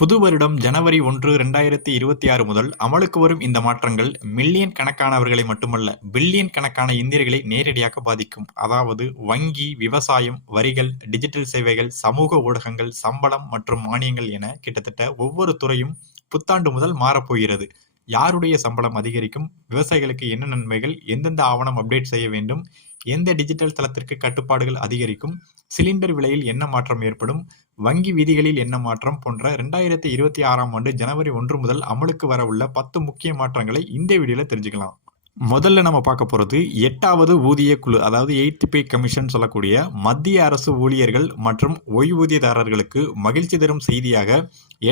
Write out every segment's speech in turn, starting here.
புது வருடம் ஜனவரி 1, 2026 முதல் அமலுக்கு வரும் இந்த மாற்றங்கள் மில்லியன் கணக்கானவர்களை மட்டுமல்ல, பில்லியன் கணக்கான இந்தியர்களை நேரடியாக பாதிக்கும். அதாவது வங்கி, விவசாயம், வரிகள், டிஜிட்டல் சேவைகள், சமூக ஊடகங்கள், சம்பளம் மற்றும் மானியங்கள் என கிட்டத்தட்ட ஒவ்வொரு துறையும் புத்தாண்டு முதல் மாறப்போகிறது. யாருடைய சம்பளம் அதிகரிக்கும்? விவசாயிகளுக்கு என்ன நன்மைகள்? எந்தெந்த ஆவணம் அப்டேட் செய்ய வேண்டும்? எந்த டிஜிட்டல் தளத்திற்கு கட்டுப்பாடுகள் அதிகரிக்கும்? சிலிண்டர் விலையில் என்ன மாற்றம் ஏற்படும்? வங்கி விதிகளில் என்ன மாற்றம் போன்ற 2026ஆம் ஆண்டு ஜனவரி 1 முதல் அமலுக்கு வர உள்ள 10 முக்கிய மாற்றங்களை இந்த வீடியோல தெரிஞ்சுக்கலாம். முதல்ல நம்ம பார்க்க போறது 8வது ஊதிய குழு, அதாவது 8th பே கமிஷன் சொல்லக்கூடிய மத்திய அரசு ஊழியர்கள் மற்றும் ஓய்வூதியதாரர்களுக்கு மகிழ்ச்சி தரும் செய்தியாக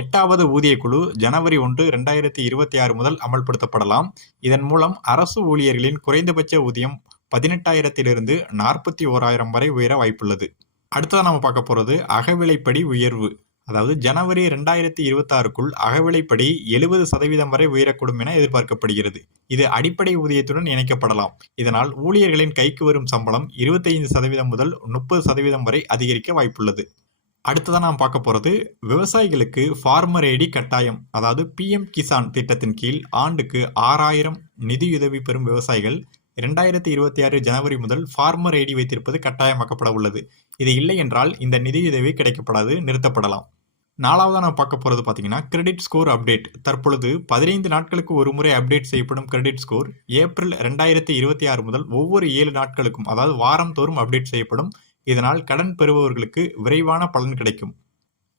8வது ஊதிய குழு ஜனவரி 1, 2026 முதல் அமல்படுத்தப்படலாம். இதன் மூலம் அரசு ஊழியர்களின் குறைந்தபட்ச ஊதியம் 18,000 41,000 வரை உயர வாய்ப்புள்ளது. அடுத்ததான் நம்ம பார்க்க போறது அகவிலைப்படி உயர்வு. அதாவது ஜனவரி 2026க்குள் அகவிலைப்படி 70% வரை உயரக்கூடும் என எதிர்பார்க்கப்படுகிறது. இது அடிப்படை ஊதியத்துடன் இணைக்கப்படலாம். இதனால் ஊழியர்களின் கைக்கு வரும் சம்பளம் 25% முதல் 30% வரை அதிகரிக்க வாய்ப்புள்ளது. அடுத்ததான் நாம் பார்க்க போறது விவசாயிகளுக்கு ஃபார்மர் ஐடி கட்டாயம். அதாவது PM கிசான் திட்டத்தின் கீழ் ஆண்டுக்கு 6,000 நிதியுதவி பெறும் விவசாயிகள் 2026 ஜனவரி முதல் ஃபார்மர் ஐடி வைத்திருப்பது கட்டாயமாக்கப்பட உள்ளது. இது இல்லை என்றால் இந்த நிதியுதவி கிடைக்கப்படாது, நிறுத்தப்படலாம். நாலாவதாக நாம் பார்க்க போகிறது பார்த்தீங்கன்னா கிரெடிட் ஸ்கோர் அப்டேட். தற்பொழுது 15 நாட்களுக்கு ஒரு முறை அப்டேட் செய்யப்படும் கிரெடிட் ஸ்கோர் ஏப்ரல் 2026 முதல் ஒவ்வொரு 7 நாட்களுக்கும், அதாவது வாரம் தோறும் அப்டேட் செய்யப்படும். இதனால் கடன் பெறுபவர்களுக்கு விரைவான பலன் கிடைக்கும்.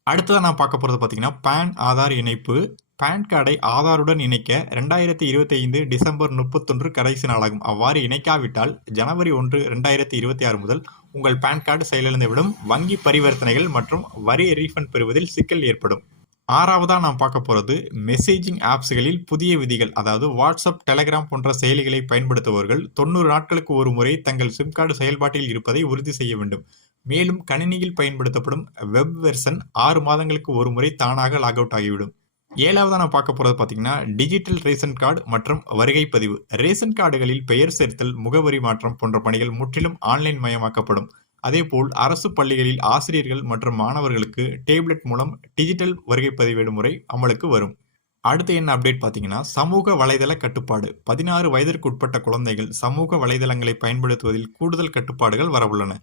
அடுத்ததாக நான் பார்க்க போகிறது பார்த்தீங்கன்னா பேன் ஆதார் இணைப்பு. பேன் கார்டை ஆதாருடன் இணைக்க 2025 டிசம்பர் 31 கடைசி நாளாகும். அவ்வாறு இணைக்காவிட்டால் ஜனவரி 1, 2026 முதல் உங்கள் பேன் கார்டு செயலிழந்துவிடும். வங்கி பரிவர்த்தனைகள் மற்றும் வரி ரீஃபண்ட் பெறுவதில் சிக்கல் ஏற்படும். ஆறாவதாக நாம் பார்க்க போகிறது மெசேஜிங் ஆப்ஸ்களில் புதிய விதிகள். அதாவது வாட்ஸ்அப், டெலகிராம் போன்ற செயலிகளை பயன்படுத்துபவர்கள் 90 நாட்களுக்கு ஒரு முறை தங்கள் சிம் கார்டு செயல்பாட்டில் இருப்பதை உறுதி செய்ய வேண்டும். மேலும் கணினியில் பயன்படுத்தப்படும் வெப் வெர்ஷன் 6 மாதங்களுக்கு ஒரு முறை தானாக லாக் அவுட் ஆகிவிடும். ஏழாவதாக நான் பார்க்க போகிறது பார்த்தீங்கன்னா டிஜிட்டல் ரேஷன் கார்டு மற்றும் வருகை பதிவு. ரேஷன் கார்டுகளில் பெயர் சேர்த்தல், முகவரி மாற்றம் போன்ற பணிகள் முற்றிலும் ஆன்லைன் மயமாக்கப்படும். அதேபோல் அரசு பள்ளிகளில் ஆசிரியர்கள் மற்றும் மாணவர்களுக்கு டேப்லெட் மூலம் டிஜிட்டல் வருகை பதிவேடு முறை அமலுக்கு வரும். அடுத்து என்ன அப்டேட் பார்த்தீங்கன்னா சமூக வலைதள கட்டுப்பாடு. 16 வயதிற்கு உட்பட்ட குழந்தைகள் சமூக வலைதளங்களை பயன்படுத்துவதில் கூடுதல் கட்டுப்பாடுகள் வரவுள்ளன.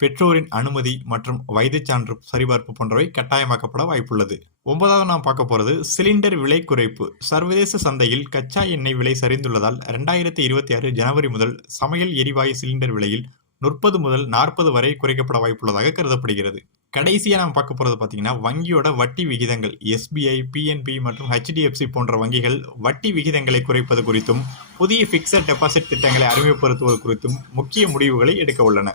பெற்றோரின் அனுமதி மற்றும் வயது சான்று சரிபார்ப்பு போன்றவை கட்டாயமாக்கப்பட வாய்ப்புள்ளது. 9வது நாம் பார்க்க போறது சிலிண்டர் விலை குறைப்பு. சர்வதேச சந்தையில் கச்சா எண்ணெய் விலை சரிந்துள்ளதால் 2026 ஜனவரி முதல் சமையல் எரிவாயு சிலிண்டர் விலையில் 30 முதல் 40 வரை குறைக்கப்பட வாய்ப்புள்ளதாக கருதப்படுகிறது. கடைசியாக நாம் பார்க்க போறது பார்த்தீங்கன்னா வங்கியோட வட்டி விகிதங்கள். SBI, PNB மற்றும் HDFC போன்ற வங்கிகள் வட்டி விகிதங்களை குறைப்பது குறித்தும் புதிய பிக்சட் டெபாசிட் திட்டங்களை அறிமுகப்படுத்துவது குறித்தும் முக்கிய முடிவுகளை எடுக்க உள்ளன.